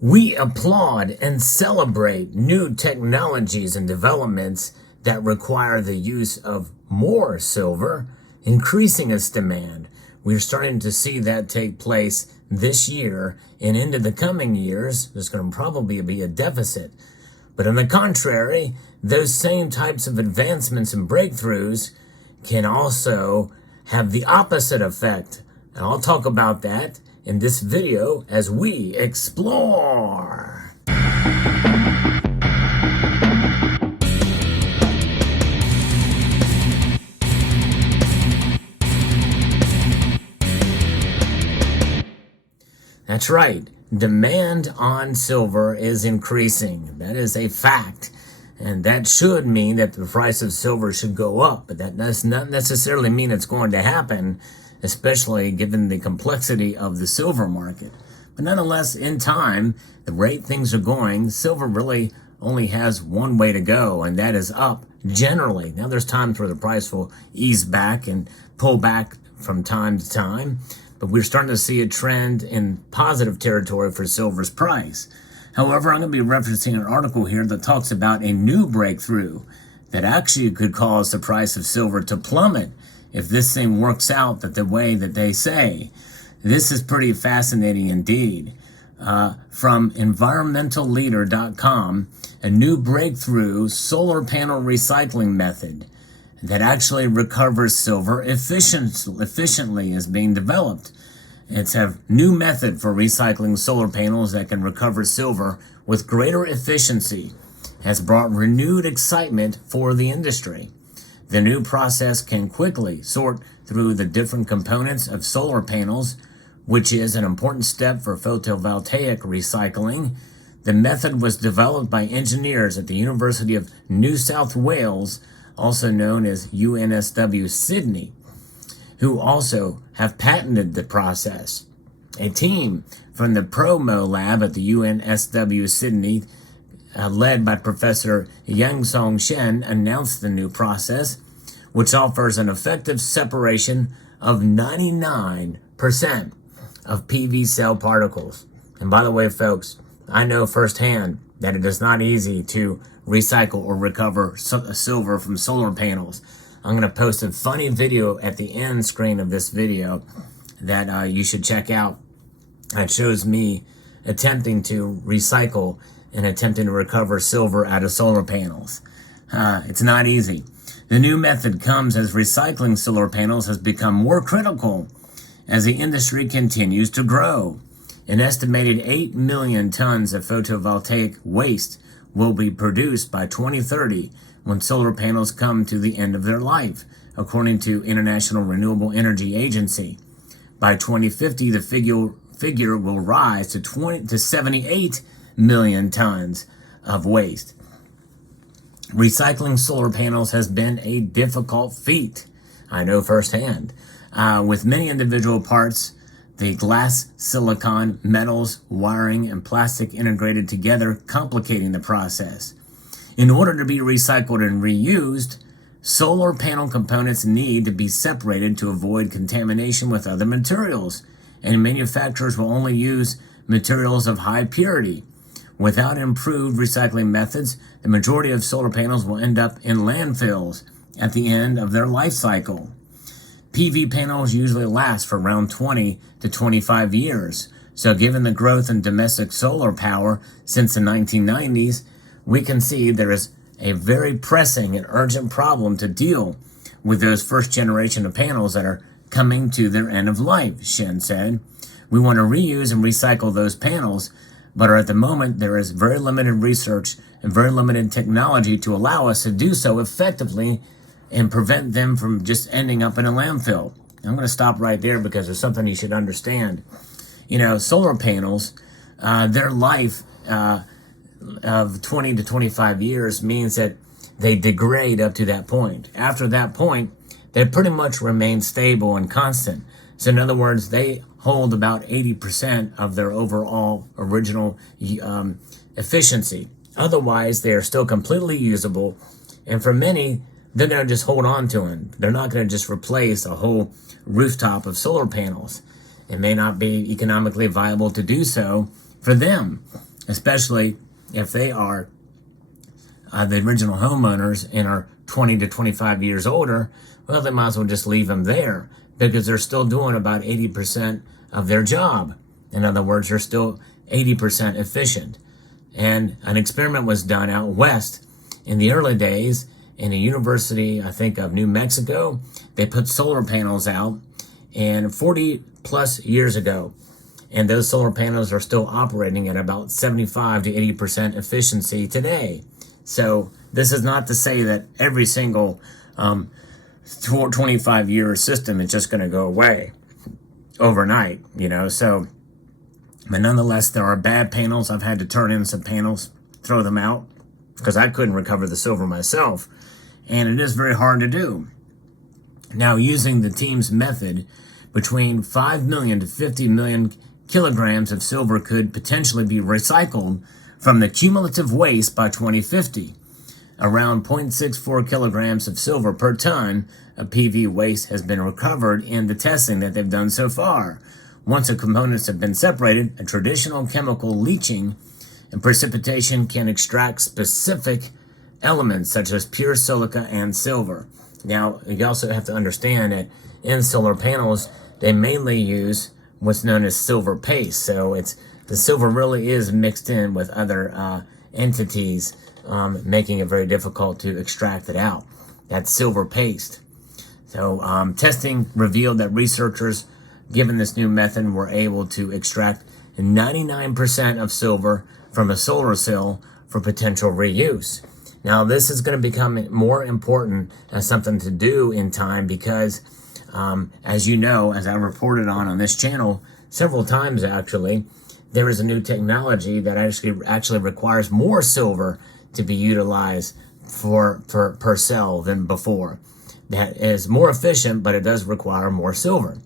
We applaud and celebrate new technologies and developments that require the use of more silver, increasing its demand. We're starting to see that take place this year, and into the coming years, there's going to probably be a deficit. But on the contrary, those same types of advancements and breakthroughs can also have the opposite effect. And I'll talk about that in this video as we explore. That's right. Demand on silver is increasing. That is a fact. And that should mean that the price of silver should go up. But that does not necessarily mean it's going to happen, especially given the complexity of the silver market. But nonetheless, in time, the rate things are going, silver really only has one way to go, and that is up generally. Now, there's times where the price will ease back and pull back from time to time, but we're starting to see a trend in positive territory for silver's price. However, I'm going to be referencing an article here that talks about a new breakthrough that actually could cause the price of silver to plummet if this thing works out the way that they say. This is pretty fascinating indeed. From environmentalleader.com, a new breakthrough solar panel recycling method that actually recovers silver efficiently is being developed. It's a new method for recycling solar panels that can recover silver with greater efficiency, has brought renewed excitement for the industry. The new process can quickly sort through the different components of solar panels, which is an important step for photovoltaic recycling. The method was developed by engineers at the University of New South Wales, also known as UNSW Sydney, who also have patented the process. A team from the Promo Lab at the UNSW Sydney, led by Professor Yang Song Shen, announced the new process, which offers an effective separation of 99% of PV cell particles. And by the way, folks, I know firsthand that it is not easy to recycle or recover silver from solar panels. I'm going to post a funny video at the end screen of this video that you should check out. It shows me attempting to recycle and attempting to recover silver out of solar panels. It's not easy. The new method comes as recycling solar panels has become more critical as the industry continues to grow. An estimated 8 million tons of photovoltaic waste will be produced by 2030 when solar panels come to the end of their life, according to International Renewable Energy Agency. By 2050, the figure will rise to 78 million tons of waste. Recycling solar panels has been a difficult feat, I know firsthand, with many individual parts, the glass, silicon, metals, wiring, and plastic integrated together, complicating the process. In order to be recycled and reused, solar panel components need to be separated to avoid contamination with other materials, and manufacturers will only use materials of high purity. Without improved recycling methods, the majority of solar panels will end up in landfills at the end of their life cycle. PV panels usually last for around 20 to 25 years. So given the growth in domestic solar power since the 1990s, we can see there is a very pressing and urgent problem to deal with those first generation of panels that are coming to their end of life, Shen said. We want to reuse and recycle those panels, but at the moment there is very limited research and very limited technology to allow us to do so effectively and prevent them from just ending up in a landfill. I'm going to stop right there because there's something you should understand. You know, solar panels, their life of 20 to 25 years means that they degrade up to that point. After that point, they pretty much remain stable and constant. So in other words, they hold about 80% of their overall original efficiency. Otherwise, they are still completely usable. And for many, they're going to just hold on to them. They're not going to just replace a whole rooftop of solar panels. It may not be economically viable to do so for them. especially if they are the original homeowners and are 20 to 25 years older. Well, they might as well just leave them there because they're still doing about 80% of their job. In other words, they're still 80% efficient. And an experiment was done out west in the early days in a university, I think, of New Mexico. They put solar panels out, and 40 plus years ago, and those solar panels are still operating at about 75 to 80% efficiency today. So this is not to say that every single 25-year system is just going to go away overnight, so, but nonetheless, there are bad panels. I've had to turn in some panels, throw them out, because I couldn't recover the silver myself, and it is very hard to do. Now, using the team's method, between 5 million to 50 million kilograms of silver could potentially be recycled from the cumulative waste by 2050. Around 0.64 kilograms of silver per ton of PV waste has been recovered in the testing that they've done so far. Once the components have been separated, a traditional chemical leaching and precipitation can extract specific elements such as pure silica and silver. Now, you also have to understand that in solar panels, they mainly use what's known as silver paste. So the silver really is mixed in with other entities, making it very difficult to extract it out. That's silver paste. So testing revealed that researchers, given this new method, were able to extract 99% of silver from a solar cell for potential reuse. Now, this is going to become more important as something to do in time because, as you know, as I reported on this channel several times actually, there is a new technology that actually requires more silver to be utilized per cell than before. That is more efficient, but it does require more silver.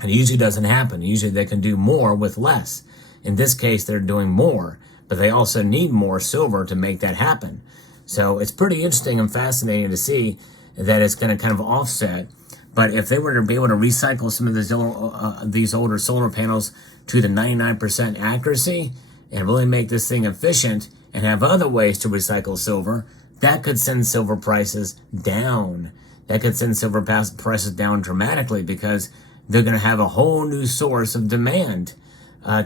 And it usually doesn't happen. Usually they can do more with less. In this case, they're doing more, but they also need more silver to make that happen. So it's pretty interesting and fascinating to see that it's going to kind of offset. But if they were to be able to recycle some of these older solar panels to the 99% accuracy and really make this thing efficient and have other ways to recycle silver, that could send silver prices down. That could send silver prices down dramatically because they're going to have a whole new source of demand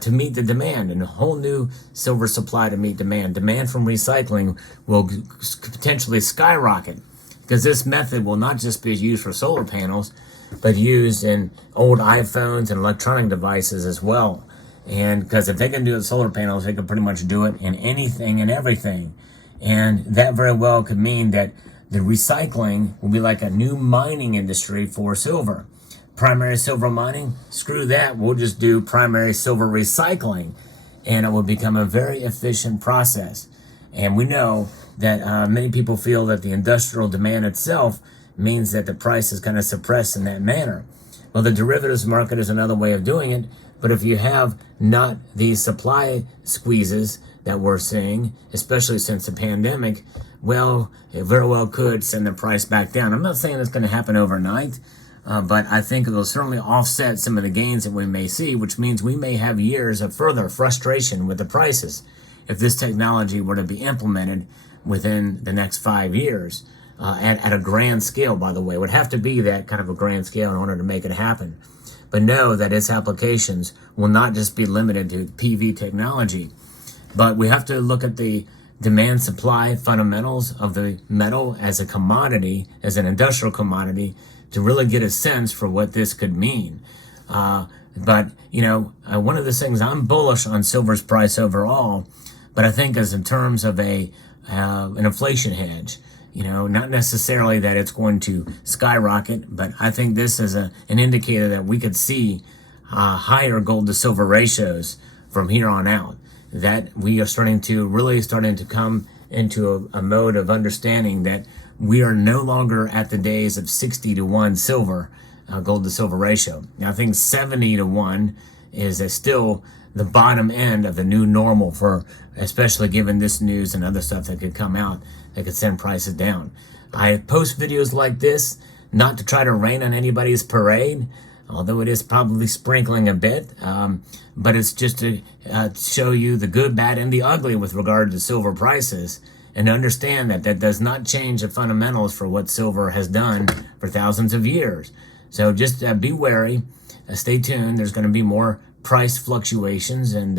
to meet the demand, and a whole new silver supply to meet demand. Demand from recycling will potentially skyrocket because this method will not just be used for solar panels, but used in old iPhones and electronic devices as well. And because if they can do it with solar panels, they can pretty much do it in anything and everything. And that very well could mean that the recycling will be like a new mining industry for silver. Primary silver mining, screw that. We'll just do primary silver recycling, and it will become a very efficient process. And we know that many people feel that the industrial demand itself means that the price is kind of suppressed in that manner. Well, the derivatives market is another way of doing it, but if you have not these supply squeezes that we're seeing, especially since the pandemic, well, it very well could send the price back down. I'm not saying it's going to happen overnight, but I think it will certainly offset some of the gains that we may see, which means we may have years of further frustration with the prices if this technology were to be implemented within the next 5 years at a grand scale, by the way. It would have to be that kind of a grand scale in order to make it happen. But know that its applications will not just be limited to PV technology, but we have to look at the demand supply fundamentals of the metal as a commodity, as an industrial commodity, to really get a sense for what this could mean. But one of the things, I'm bullish on silver's price overall, but I think as in terms of an inflation hedge, not necessarily that it's going to skyrocket, but I think this is an indicator that we could see higher gold to silver ratios from here on out. That we are starting to come into a mode of understanding that we are no longer at the days of 60 to 1 silver, gold to silver ratio. Now, I think 70 to 1 is still the bottom end of the new normal for, especially given this news and other stuff that could come out that could send prices down. I post videos like this not to try to rain on anybody's parade. although it is probably sprinkling a bit, but it's just to show you the good, bad, and the ugly with regard to silver prices, and understand that that does not change the fundamentals for what silver has done for thousands of years. So just be wary, stay tuned. There's going to be more price fluctuations and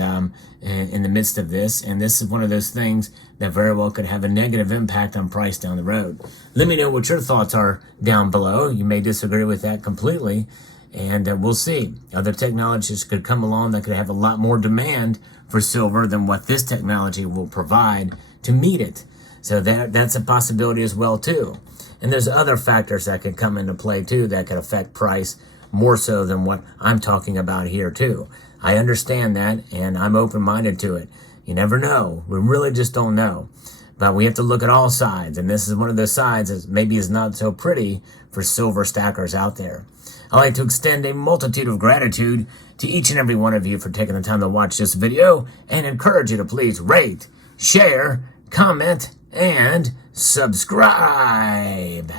in the midst of this, and this is one of those things that very well could have a negative impact on price down the road. Let me know what your thoughts are down below. You may disagree with that completely, and we'll see. Other technologies could come along that could have a lot more demand for silver than what this technology will provide to meet it. So that's a possibility as well too. And there's other factors that could come into play too that could affect price more so than what I'm talking about here too. I understand that, and I'm open-minded to it. You never know. We really just don't know. But we have to look at all sides, and this is one of those sides that maybe is not so pretty for silver stackers out there. I'd like to extend a multitude of gratitude to each and every one of you for taking the time to watch this video, and encourage you to please rate, share, comment, and subscribe.